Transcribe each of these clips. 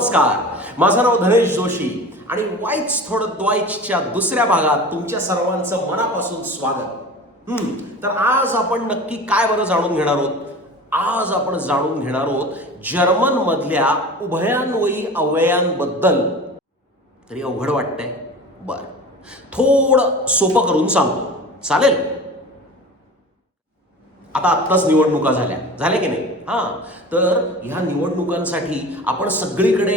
नमस्कार, माझं नाव धनेश जोशी आणि वाईच थोडं द्वाईचच्या दुसऱ्या भागात तुमच्या सर्वांचं मनापासून स्वागत. तर आज आपण नक्की काय बरं जाणून घेणार आहोत? आज आपण जाणून घेणार आहोत जर्मन मधल्या उभयान्वयी अव्ययांबद्दल. तरी अवघड वाटतंय? बर, थोडं सोपं करून सांगतो, चालेल? आता आत्ताच निवडणुका झाल्या की नाही? तर ह्या निवडणुकांसाठी आपण सगळीकडे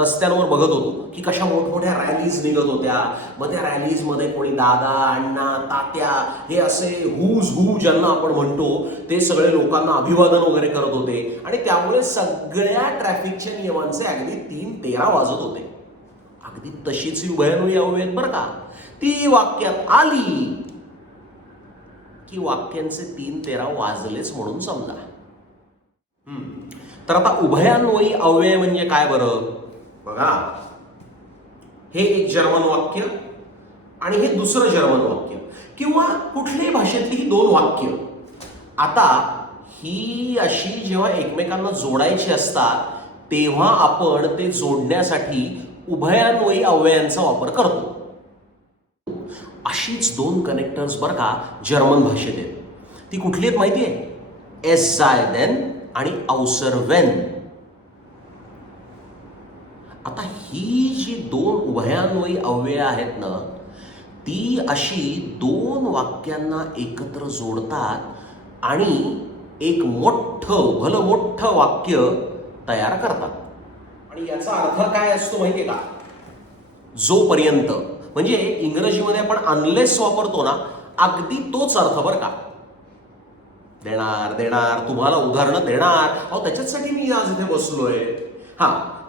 रस्त्यांवर बघत होतो की कशा मोठमोठ्या रॅलीज निघत होत्या. मग त्या रॅलीजमध्ये कोणी दादा, अण्णा, तात्या हे असे हुज हू ज्यांना आपण म्हणतो ते सगळे लोकांना अभिवादन वगैरे करत होते आणि त्यामुळे सगळ्या ट्रॅफिकच्या नियमांचे अगदी 3:13 वाजत होते. अगदी तशीच उभयान्वयी अव्यय बरं का. ती वाक्यात आली की वाक्यांचे 3:13 वाजलेच म्हणून समजा. तर आता उभयान्वयी अव्यय म्हणजे काय बरं? बघा, हे एक जर्मन वाक्य आणि हे दुसरं जर्मन वाक्य किंवा कुठल्याही भाषेतली ही दोन वाक्य. आता ही अशी जेव्हा एकमेकांना जोडायची असतात तेव्हा आपण ते जोडण्यासाठी उभयान्वयी अव्ययांचा वापर करतो. अशीच दोन कनेक्टर्स बरं का जर्मन भाषेत आहेत. ती कुठली आहेत माहिती आहे? एस sei denn आणि außer wenn. आता ही जी दोन उभयान्वयी अव्यय आहेत ना, ती अशी दोन वाक्यांना एकत्र जोडतात आणि एक भलं मोठं वाक्य तयार करतात. आणि याचा अर्थ काय असतो माहितीये का? जोपर्यंत, म्हणजे इंग्रजीमध्ये आपण अनलेस वापरतो ना, अगदी तोच अर्थ बरं का. देणार तुम्हाला उदाहरणं देणार. त्याच्यासाठी मी आज इथे बसलोय.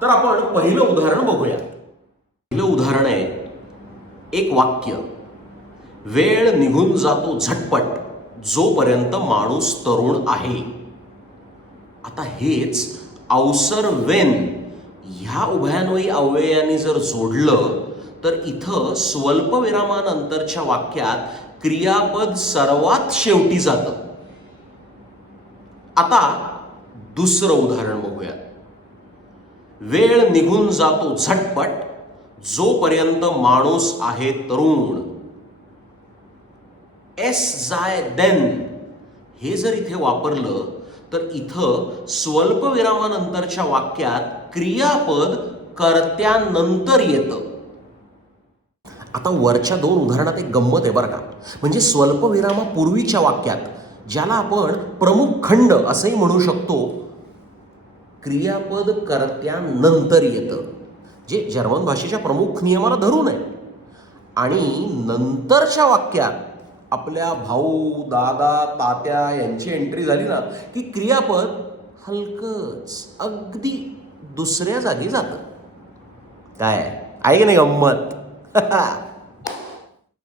तर आपण पहिलं उदाहरण बघूया. पहिलं उदाहरण आहे एक वाक्य, वेळ निघून जातो झटपट जोपर्यंत माणूस तरुण आहे. आता हेच außer wenn ह्या उभयान्वयी अव्ययाने जर जोडलं तर इथं स्वल्पविरामानंतरच्या वाक्यात क्रियापद सर्वात शेवटी जातं. आता दुसरं उदाहरण बघूया. वेळ निघून जातो झटपट जोपर्यंत माणूस आहे तरुण. एस sei denn हे जर इथे वापरलं तर इथं स्वल्पविरामानंतरच्या वाक्यात क्रियापद कर्त्यानंतर येतं. आता वरच्या दोन उदाहरणात एक गंमत आहे बरं का. म्हणजे स्वल्पविरामापूर्वीच्या वाक्यात, ज्याला आपण प्रमुख खंड असंही म्हणू शकतो, क्रियापद कर्त्यानंतर येतं, जे जर्मन भाषेच्या प्रमुख नियमाला धरून आहे. आणि नंतरच्या वाक्यात आपल्या भाऊ, दादा, तात्या यांची एंट्री झाली ना की क्रियापद हलकंच अगदी दुसऱ्या जागी जातं. काय आहे की नाही गंमत?